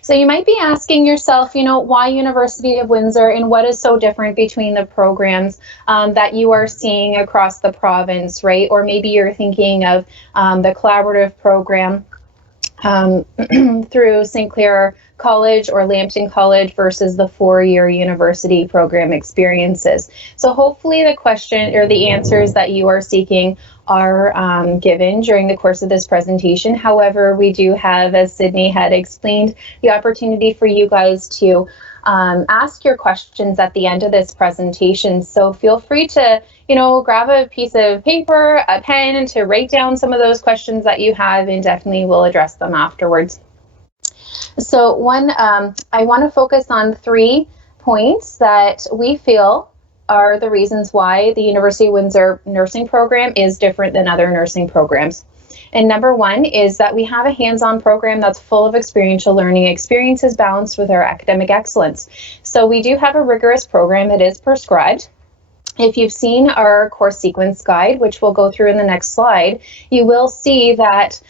So you might be asking yourself, why University of Windsor and what is so different between the programs that you are seeing across the province, right? Or maybe you're thinking of the collaborative program through St. Clair College or Lambton College versus the 4-year university program experiences. So hopefully the question or the answers that you are seeking are given during the course of this presentation. However, we do have, as Sydney had explained, the opportunity for you guys to ask your questions at the end of this presentation. So feel free to, grab a piece of paper, a pen to write down some of those questions that you have, and definitely we'll address them afterwards. So I want to focus on 3 points that we feel are the reasons why the University of Windsor nursing program is different than other nursing programs. And number 1 is that we have a hands-on program that's full of experiential learning experiences balanced with our academic excellence. So we do have a rigorous program that is prescribed. If you've seen our course sequence guide, which we'll go through in the next slide, you will see that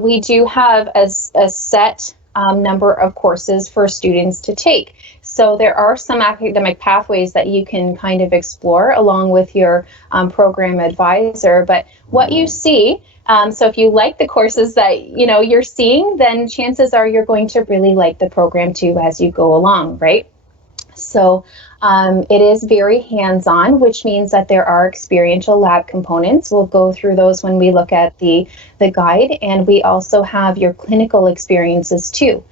we do have a set number of courses for students to take. So there are some academic pathways that you can kind of explore along with your program advisor. But what you see, so if you like the courses that you're seeing, then chances are you're going to really like the program too as you go along, right? So it is very hands-on, which means that there are experiential lab components. We'll go through those when we look at the guide, and we also have your clinical experiences too.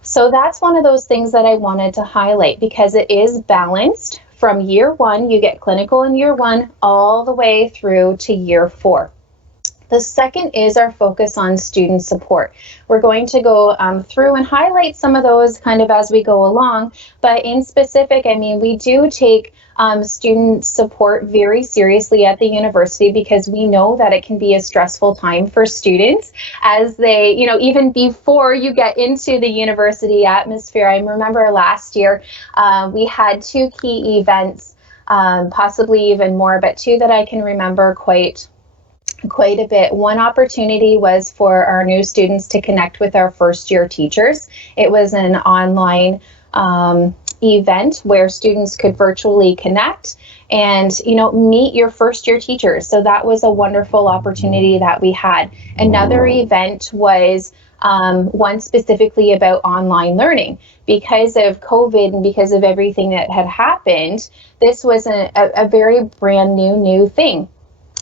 So that's one of those things that I wanted to highlight because it is balanced from year 1. You get clinical in year 1 all the way through to year 4. The second is our focus on student support. We're going to go through and highlight some of those kind of as we go along, but in specific, we do take student support very seriously at the university because we know that it can be a stressful time for students as they, even before you get into the university atmosphere. I remember last year we had 2 key events, possibly even more, but 2 that I can remember quite a bit. One opportunity was for our new students to connect with our first-year teachers. It was an online event where students could virtually connect and meet your first-year teachers. So that was a wonderful opportunity that we had. Another event was one specifically about online learning. Because of COVID and because of everything that had happened, this was a very brand new thing.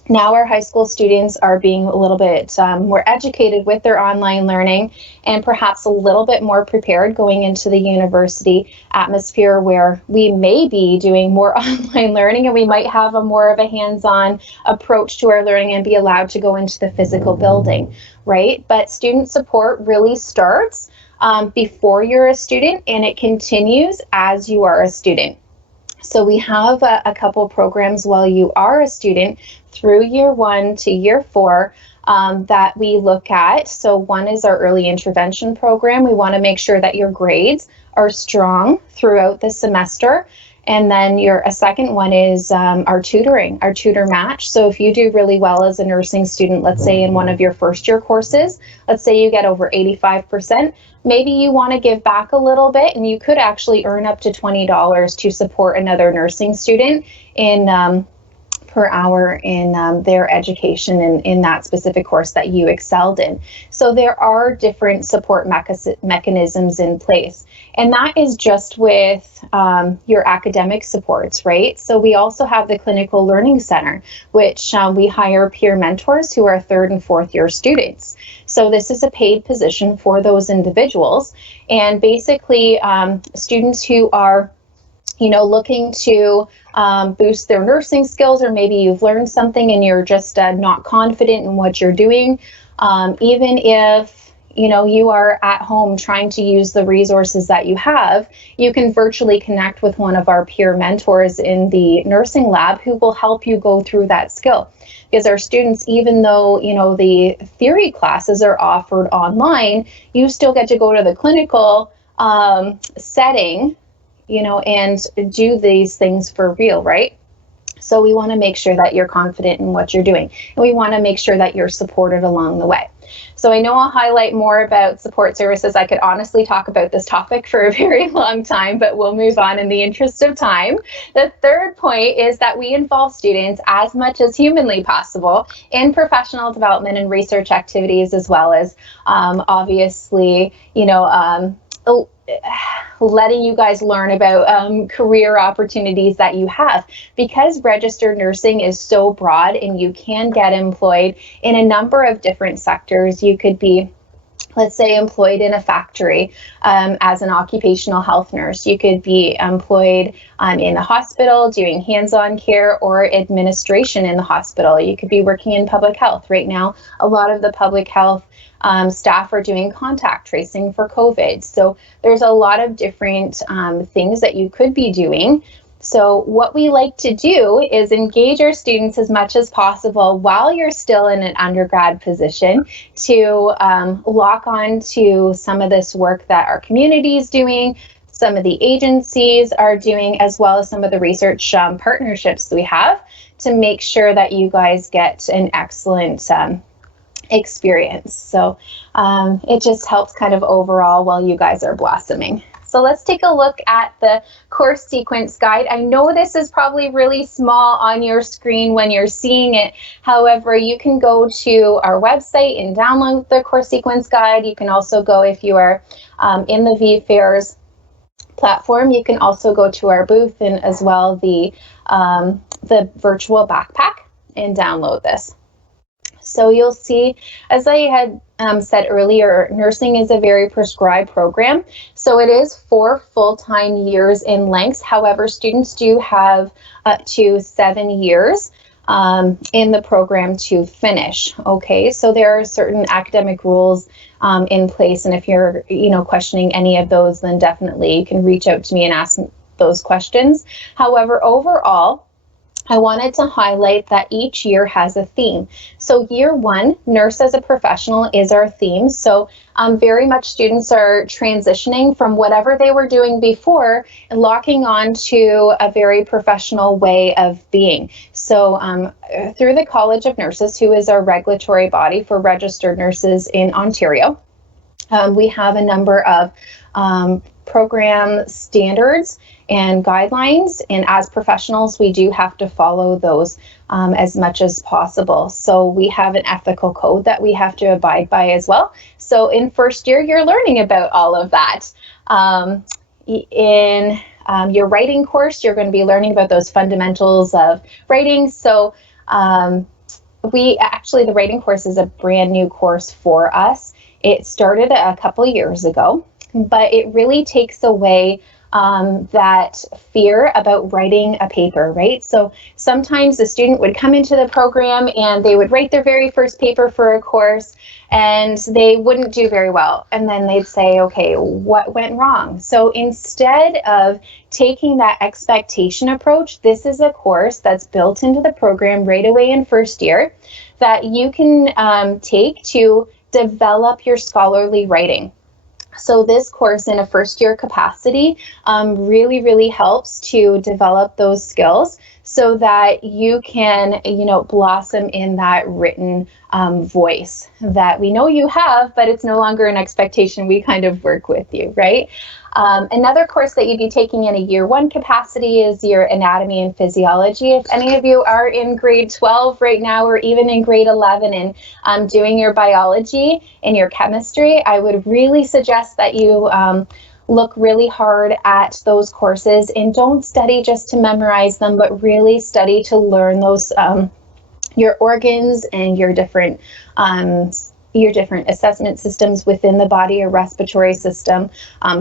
Now our high school students are being a little bit more educated with their online learning and perhaps a little bit more prepared going into the university atmosphere where we may be doing more online learning and we might have more of a hands-on approach to our learning and be allowed to go into the physical building, right? But student support really starts before you're a student and it continues as you are a student. So we have a couple programs while you are a student through year 1 to year 4 that we look at. So one is our early intervention program. We want to make sure that your grades are strong throughout the semester. And then a second one is our tutoring, our tutor match. So if you do really well as a nursing student, let's say in one of your first year courses, let's say you get over 85%, maybe you want to give back a little bit and you could actually earn up to $20 to support another nursing student in per hour in their education in that specific course that you excelled in. So there are different support mechanisms in place. And that is just with your academic supports, right? So we also have the Clinical Learning Center, which we hire peer mentors who are 3rd and 4th year students. So this is a paid position for those individuals. And basically students who are looking to boost their nursing skills, or maybe you've learned something and you're just not confident in what you're doing, even if you are at home trying to use the resources that you have, you can virtually connect with one of our peer mentors in the nursing lab who will help you go through that skill. Because our students, even though, the theory classes are offered online, you still get to go to the clinical setting, and do these things for real, right? So we want to make sure that you're confident in what you're doing, and we want to make sure that you're supported along the way. So I know I'll highlight more about support services. I could honestly talk about this topic for a very long time, but we'll move on in the interest of time. The third point is that we involve students as much as humanly possible in professional development and research activities, as well as obviously, letting you guys learn about career opportunities that you have, because registered nursing is so broad and you can get employed in a number of different sectors. You could be, let's say, employed in a factory as an occupational health nurse. You could be employed in a hospital doing hands-on care or administration in the hospital. You could be working in public health. Right now, a lot of the public health staff are doing contact tracing for COVID. So there's a lot of different things that you could be doing. So what we like to do is engage our students as much as possible while you're still in an undergrad position to lock on to some of this work that our community is doing, some of the agencies are doing, as well as some of the research partnerships we have, to make sure that you guys get an excellent experience. So it just helps kind of overall while you guys are blossoming. So let's take a look at the course sequence guide. I know this is probably really small on your screen when you're seeing it. However, you can go to our website and download the course sequence guide. You can also go, if you are in the VFairs platform, you can also go to our booth and as well the virtual backpack and download this. So you'll see, as I had said earlier, nursing is a very prescribed program. So it is 4 full-time years in length. However, students do have up to 7 years in the program to finish. Okay, so there are certain academic rules in place. And if you're, questioning any of those, then definitely you can reach out to me and ask those questions. However, overall, I wanted to highlight that each year has a theme. So year 1, Nurse as a Professional, is our theme. So very much students are transitioning from whatever they were doing before and locking on to a very professional way of being. So through the College of Nurses, who is our regulatory body for registered nurses in Ontario, we have a number of program standards and guidelines, and as professionals we do have to follow those as much as possible. So we have an ethical code that we have to abide by as well. So in first year you're learning about all of that. In your writing course, you're going to be learning about those fundamentals of writing. So the writing course is a brand new course for us. It started a couple years ago, but it really takes away that fear about writing a paper, right? So sometimes the student would come into the program and they would write their very first paper for a course and they wouldn't do very well. And then they'd say, okay, what went wrong? So instead of taking that expectation approach, this is a course that's built into the program right away in first year that you can take to develop your scholarly writing. So this course in a first year capacity really helps to develop those skills so that you can, blossom in that written voice that we know you have, but it's no longer an expectation. We kind of work with you, right? Another course that you'd be taking in a year 1 capacity is your anatomy and physiology. If any of you are in grade 12 right now, or even in grade 11 and doing your biology and your chemistry, I would really suggest that you look really hard at those courses and don't study just to memorize them, but really study to learn those your organs and your different assessment systems within the body, your respiratory system,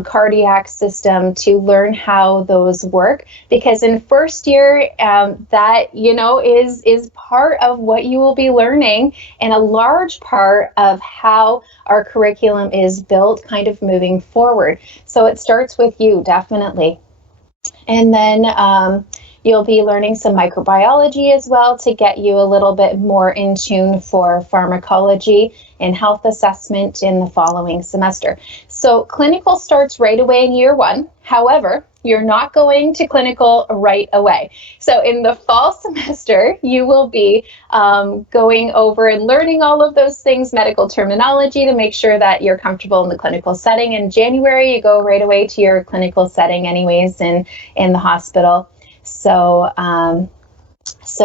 cardiac system, to learn how those work. Because in first year, that, is part of what you will be learning and a large part of how our curriculum is built kind of moving forward. So it starts with you, definitely. And then You'll be learning some microbiology as well to get you a little bit more in tune for pharmacology and health assessment in the following semester. So clinical starts right away in year 1. However, you're not going to clinical right away. So in the fall semester, you will be going over and learning all of those things, medical terminology, to make sure that you're comfortable in the clinical setting. In January, you go right away to your clinical setting anyways in the hospital. So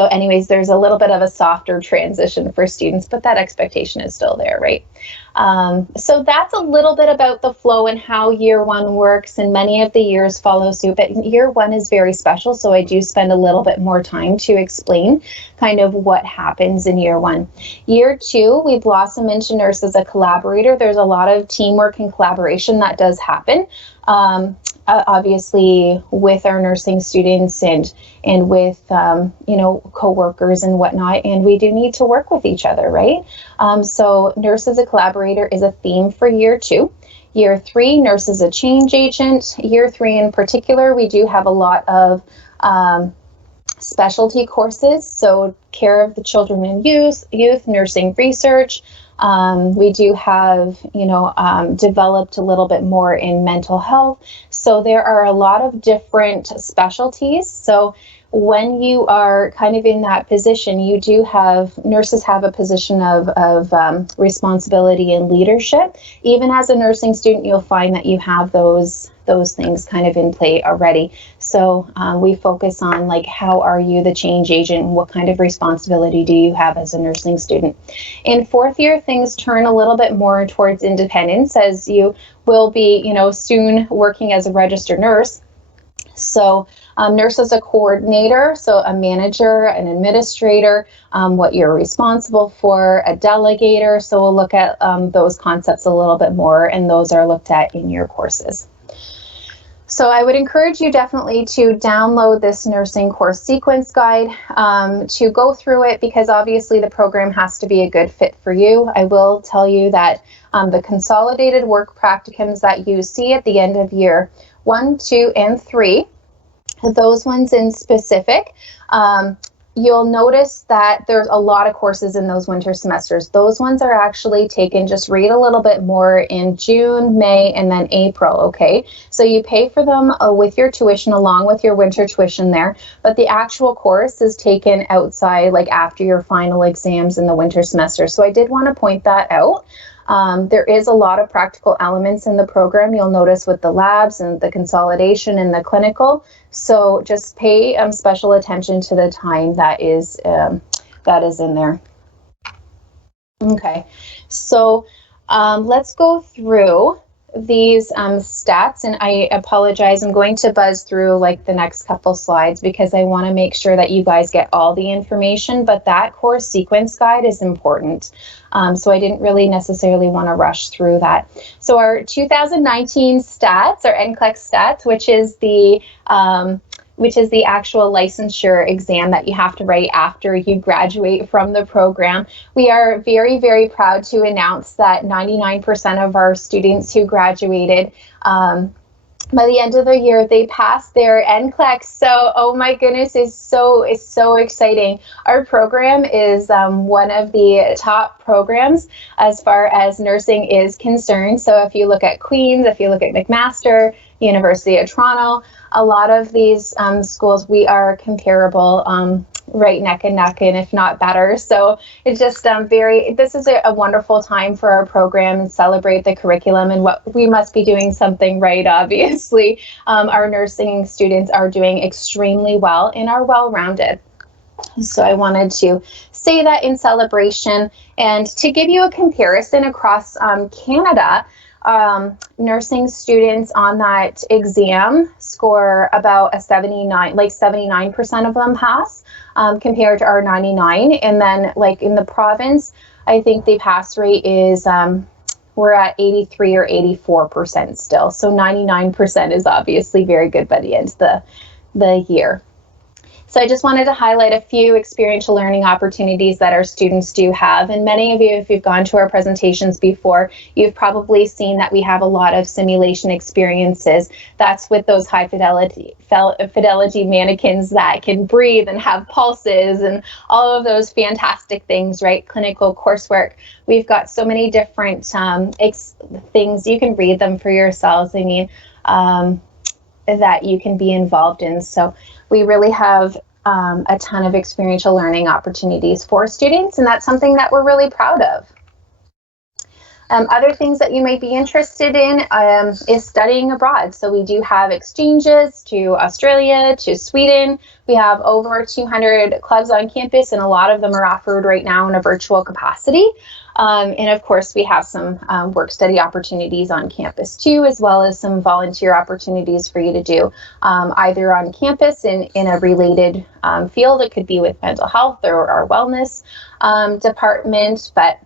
anyways, there's a little bit of a softer transition for students, but that expectation is still there, right? So that's a little bit about the flow and how year 1 works, and many of the years follow suit, but year 1 is very special, so I do spend a little bit more time to explain kind of what happens in year 1. Year 2, we blossom into nurse as a collaborator. There's a lot of teamwork and collaboration that does happen. Obviously with our nursing students and with co-workers and whatnot, and we do need to work with each other, right? So nurse as a collaborator is a theme for year 2. Year 3, nurse as a change agent. Year 3 in particular, we do have a lot of specialty courses, so care of the children and youth, nursing research. We do have, developed a little bit more in mental health. So there are a lot of different specialties. So when you are kind of in that position, you do have, nurses have a position of responsibility and leadership. Even as a nursing student, you'll find that you have those things kind of in play already. So we focus on like, how are you the change agent? What kind of responsibility do you have as a nursing student? In 4th year, things turn a little bit more towards independence, as you will be, soon working as a registered nurse. So nurse as a coordinator, so a manager, an administrator, what you're responsible for, a delegator. So we'll look at those concepts a little bit more, and those are looked at in your courses. So I would encourage you definitely to download this nursing course sequence guide to go through it, because obviously the program has to be a good fit for you. I will tell you that the consolidated work practicums that you see at the end of year 1, 2, and 3, those ones in specific, you'll notice that there's a lot of courses in those winter semesters. Those ones are actually taken, just read a little bit more in June, May, and then April, okay? So you pay for them with your tuition along with your winter tuition there, but the actual course is taken outside, like after your final exams in the winter semester. So I did want to point that out. There is a lot of practical elements in the program. You'll notice with the labs and the consolidation and the clinical. So just pay special attention to the time that is in there. Okay, so let's go through these stats, and I apologize, I'm going to buzz through like the next couple slides because I want to make sure that you guys get all the information, but that course sequence guide is important. So I didn't really necessarily want to rush through that. So our 2019 stats, our NCLEX stats, which is the actual licensure exam that you have to write after you graduate from the program. We are very, very proud to announce that 99% of our students who graduated by the end of the year, they passed their NCLEX. So, oh my goodness, it's so exciting. Our program is one of the top programs as far as nursing is concerned. So if you look at Queen's, if you look at McMaster, University of Toronto, a lot of these schools, we are comparable, right neck and neck, and if not better. So it's just this is a wonderful time for our program and celebrate the curriculum and what we must be doing something right, obviously. Our nursing students are doing extremely well and are well-rounded. So I wanted to say that in celebration, and to give you a comparison across Canada, nursing students on that exam score about a 79, like 79% of them pass, compared to our 99. And then like in the province, I think the pass rate is, we're at 83 or 84% still. So 99% is obviously very good by the end of the year. So I just wanted to highlight a few experiential learning opportunities that our students do have. And many of you, if you've gone to our presentations before, you've probably seen that we have a lot of simulation experiences. That's with those high fidelity mannequins that can breathe and have pulses and all of those fantastic things, right? Clinical coursework. We've got so many different things. You can read them for yourselves. I mean, that you can be involved in. So we really have a ton of experiential learning opportunities for students, and that's something that we're really proud of. Other things that you might be interested in is studying abroad. So we do have exchanges to Australia, to Sweden. We have over 200 clubs on campus, and a lot of them are offered right now in a virtual capacity. And of course, we have some work study opportunities on campus too, as well as some volunteer opportunities for you to do either on campus in a related field. It could be with mental health or our wellness department, but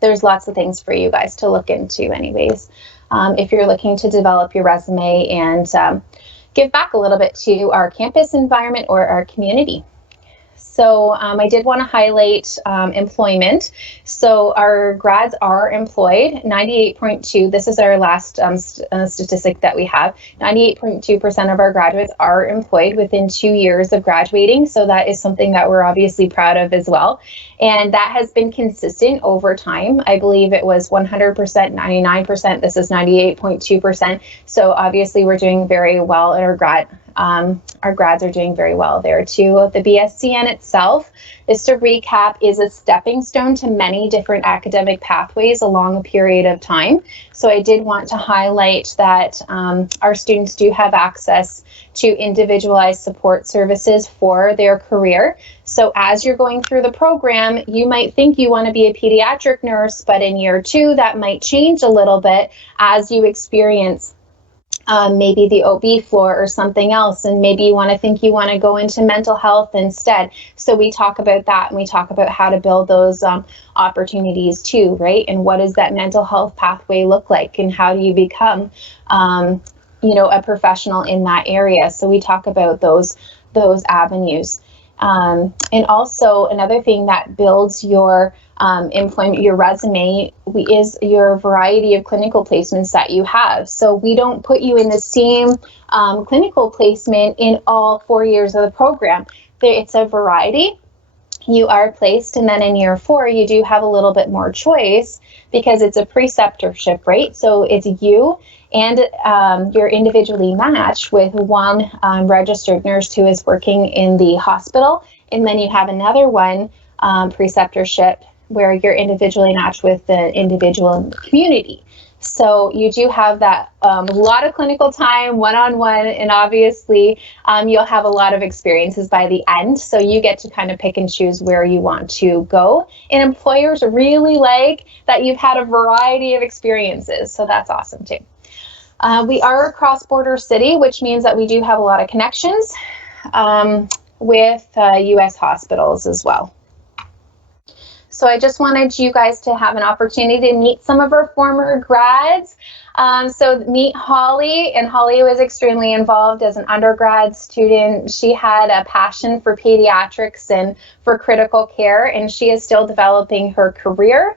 there's lots of things for you guys to look into anyways, if you're looking to develop your resume and give back a little bit to our campus environment or our community. So I did want to highlight employment. So our grads are employed, 98.2. This is our last statistic that we have. 98.2% of our graduates are employed within 2 years of graduating. So that is something that we're obviously proud of as well. And that has been consistent over time. I believe it was 100%, 99%. This is 98.2%. So obviously we're doing very well in our grads are doing very well there too. The BScN itself, just to recap, is a stepping stone to many different academic pathways along a period of time. So I did want to highlight that our students do have access to individualized support services for their career. So as you're going through the program, you might think you want to be a pediatric nurse, but in year 2, that might change a little bit as you experience maybe the OB floor or something else, and maybe you want to go into mental health instead. So we talk about that, and we talk about how to build those opportunities too, right? And what does that mental health pathway look like, and how do you become a professional in that area? So we talk about those avenues. And also another thing that builds your employment, your resume, is your variety of clinical placements that you have. So we don't put you in the same clinical placement in all 4 years of the program. It's a variety. You are placed, and then in year 4, you do have a little bit more choice because it's a preceptorship, right? So it's you and you're individually matched with one registered nurse who is working in the hospital, and then you have another one preceptorship where you're individually matched with the individual in the community. So you do have that a lot of clinical time, one-on-one, and obviously you'll have a lot of experiences by the end. So you get to kind of pick and choose where you want to go. And employers really like that you've had a variety of experiences. So that's awesome too. We are a cross-border city, which means that we do have a lot of connections with U.S. hospitals as well. So I just wanted you guys to have an opportunity to meet some of our former grads. So meet Holly, and Holly was extremely involved as an undergrad student. She had a passion for pediatrics and for critical care, and she is still developing her career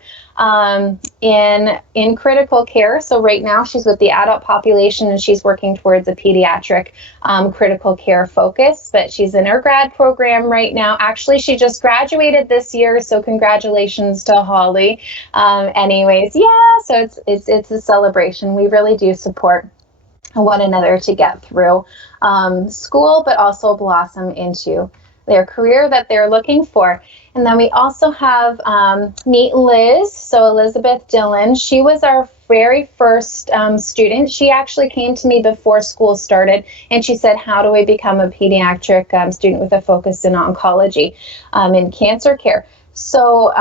in critical care. So right now she's with the adult population, and she's working towards a pediatric critical care focus, but she's in her grad program right now. Actually, she just graduated this year, so congratulations to Holly. Anyways, yeah, so it's a celebration. We really do support one another to get through school, but also blossom into their career that they're looking for. And then we also have meet Liz, so Elizabeth Dillon. She was our very first student. She actually came to me before school started, and she said, how do I become a pediatric student with a focus in oncology and cancer care? So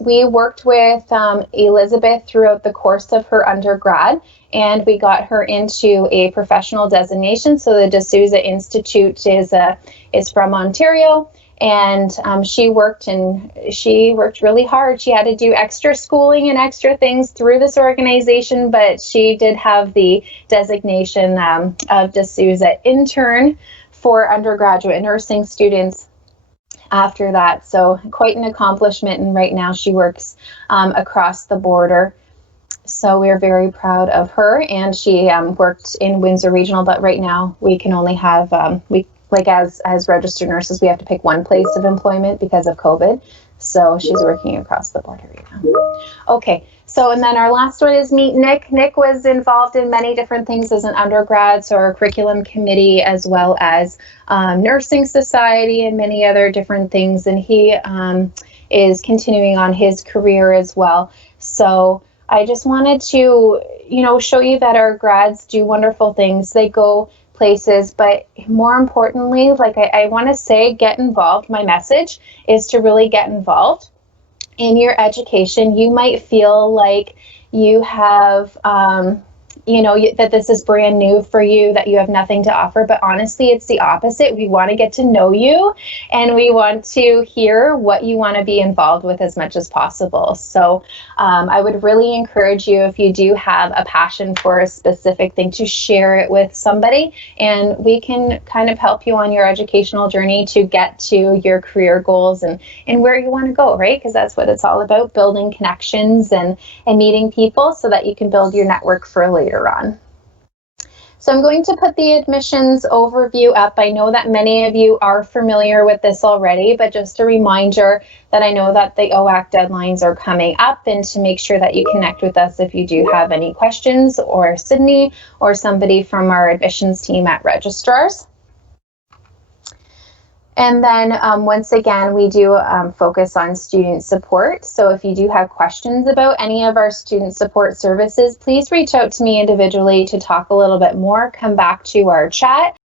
we worked with Elizabeth throughout the course of her undergrad, and we got her into a professional designation. So the D'Souza Institute is from Ontario, and she worked really hard. She had to do extra schooling and extra things through this organization, but she did have the designation of D'Souza intern for undergraduate nursing students after that. So quite an accomplishment, and right now she works across the border. So we're very proud of her, and she worked in Windsor Regional, but right now we can only have, as registered nurses, we have to pick one place of employment because of COVID. So she's working across the border right now. Okay, so and then our last one is meet Nick. Nick was involved in many different things as an undergrad, so our curriculum committee as well as nursing society and many other different things, and he is continuing on his career as well. So I just wanted to, show you that our grads do wonderful things. They go places, but more importantly, like I want to say, get involved. My message is to really get involved in your education. You might feel like you have, that this is brand new for you, that you have nothing to offer, but honestly, it's the opposite. We want to get to know you, and we want to hear what you want to be involved with as much as possible. So I would really encourage you, if you do have a passion for a specific thing, to share it with somebody, and we can kind of help you on your educational journey to get to your career goals and where you want to go, right? Because that's what it's all about, building connections and meeting people so that you can build your network for later on. So I'm going to put the admissions overview up. I know that many of you are familiar with this already, but just a reminder that I know that the OAC deadlines are coming up, and to make sure that you connect with us if you do have any questions, or Sydney or somebody from our admissions team at registrars. And then once again, we do focus on student support. So if you do have questions about any of our student support services, please reach out to me individually to talk a little bit more. Come back to our chat.